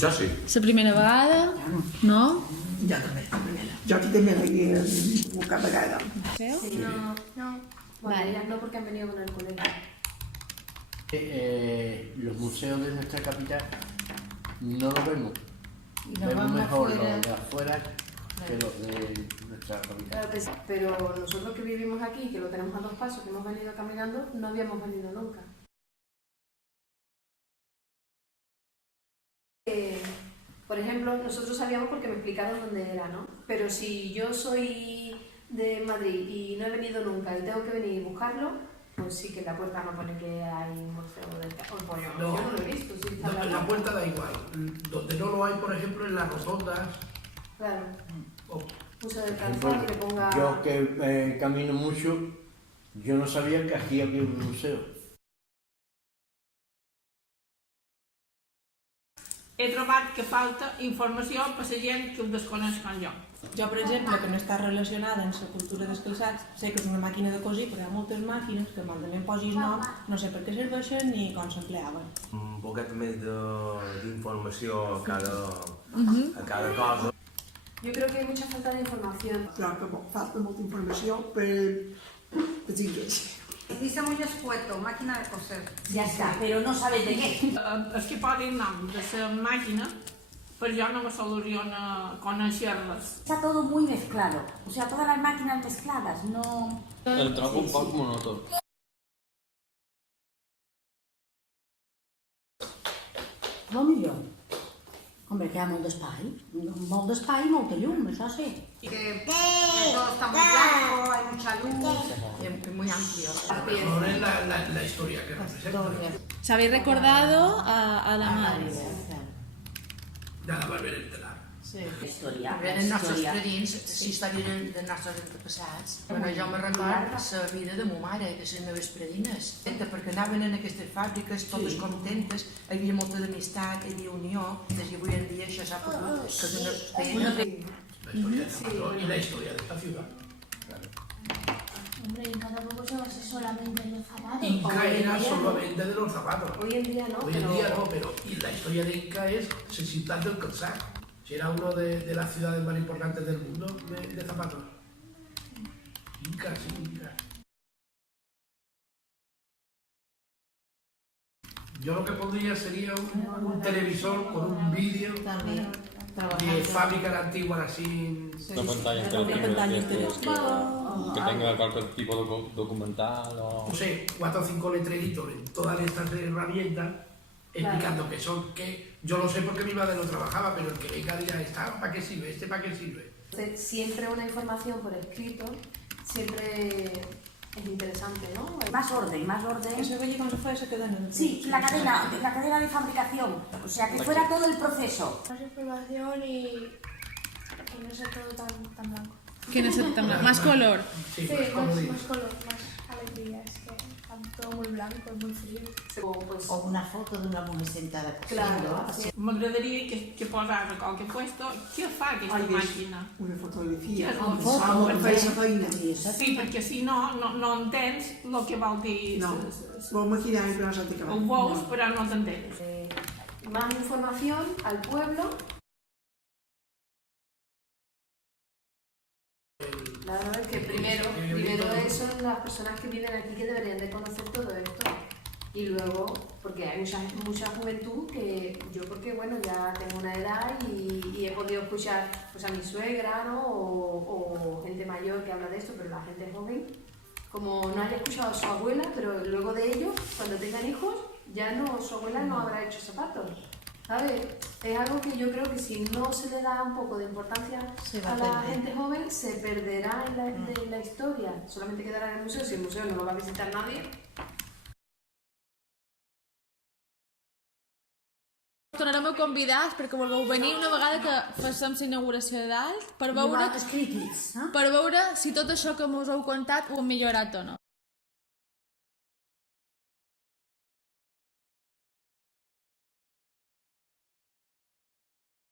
Jo sí. La primera vegada? No? Jo també, la primera. Jo aquí també l'havia vist cada vegada. ¿Sí? No, no. Bueno, Vale. ellas no porque han venido con el colegio. Los museos de nuestra capital no los vemos. Y nos Vemos vamos mejor afuera. los de afuera que los de nuestra capital. Claro que sí. Pero nosotros que vivimos aquí, que lo tenemos a 2 pasos, que hemos venido caminando, no habíamos venido nunca. Por ejemplo, nosotros sabíamos porque me explicaron dónde era, ¿no? Pero si yo soy de Madrid y no he venido nunca y tengo que venir y buscarlo, pues sí que en la puerta no pone que hay un museo del pollo. No. Yo no lo he visto. Sí, está No, en la puerta da igual. Donde no lo hay, por ejemplo, en las rotondas. Claro. o- Museo del Por ejemplo, calzado que ponga... yo que camino mucho, yo no sabía que aquí había un museo. He trobat que falta informació per la gent que ho desconeix com jo. Jo, per exemple, que no està relacionada amb la cultura dels calçats, sé que és una màquina de cosir, però hi ha moltes màquines que malament em posis nom, no sé per què serveixen ni com s'empleaven. Un poquet més d'informació a cada cosa. Yo creo que hay mucha falta de información. Clar que falta molta informació per els inquietos. Dice muy escueto, máquina de coser. Ya está, pero no sabes de qué. Els que posin nom de la màquina, per jo no me soluciona conèixer-les. Está todo muy mezclado. O sea, todas las máquinas mezcladas, no... El trobo un poc monòton. Lo millor. Hombre, que hi ha molt d'espai. Molt d'espai i molta llum, això sí. Que todo está muy blanco, hay mucha luz, es muy amplio. Ahora es la historia que representa. ¿Se habéis recordado a la madre? De la Barbera Telar. Història. Els nostres predins, la història dels nostres antepassats. Bueno, jo me recordo la vida de ma mare, de les meves predines, perquè anaven en aquestes fàbriques totes contentes, hi havia molta d'amistat, hi havia unió, i avui en dia això s'ha perdut, que és una feina. La historia de Zapato y la historia de esta ciudad. Hombre, y tampoco se basa solamente en los zapatos. Inca era solamente de los zapatos. Hoy en día no, Hoy en día no, pero y la historia de Inca es la ciudad del calzado. Si era uno de las ciudades más importantes del mundo de zapatos. Inca, sí, Inca. Yo lo que pondría sería un televisor con un vídeo de fábricas antiguas así. Una pantalla que tenga cualquier tipo de documental o... No sé, 4 o 5 letreritos en todas estas herramientas explicando qué son, qué. Yo lo sé porque mi madre lo trabajaba, pero el que venga dirá, ¿esta para qué sirve? ¿Este para qué sirve? Siempre una información por escrito, siempre es interesante, ¿no? Más orden, más orden. Eso veía como si fuera esa cadena. Sí, la cadena de fabricación. O sea, que fuera todo el proceso. Más información y no sea todo tan blanco. Que no sé, más color. Sí, más colorido. color, más alegría. Es que está todo muy blanco, muy frío. Pues, O una foto de una mujer sentada claro, cosiendo. M'agradaria que posara qualque puesto què fa aquesta màquina. Una fotografia. Una Amb el fer la feina. Sí, perquè si no, no entens el que vol dir No, vol maquillar però no saps de què va. ho veus però no t'entens. más información al pueblo. La verdad es que primero eso, las personas que viven aquí que deberían de conocer todo esto. Y luego, porque hay mucha juventud que yo porque bueno ya tengo una edad y he podido escuchar pues a mi suegra, ¿no? O gente mayor que habla de esto, pero la gente joven, como no haya escuchado a su abuela, pero luego de ellos, cuando tengan hijos, ya no, su abuela no habrá hecho zapatos. ¿Sabes? Es algo que yo creo que si no se le da un poco de importancia a la gente joven, se perderá en la historia. Solamente quedará en el museo, si el museo no lo va a visitar nadie. Tornarem a convidar perquè vulgueu venir una vegada que facem la inauguració de dalt per veure si tot això que us heu contat ho hem millorat o no.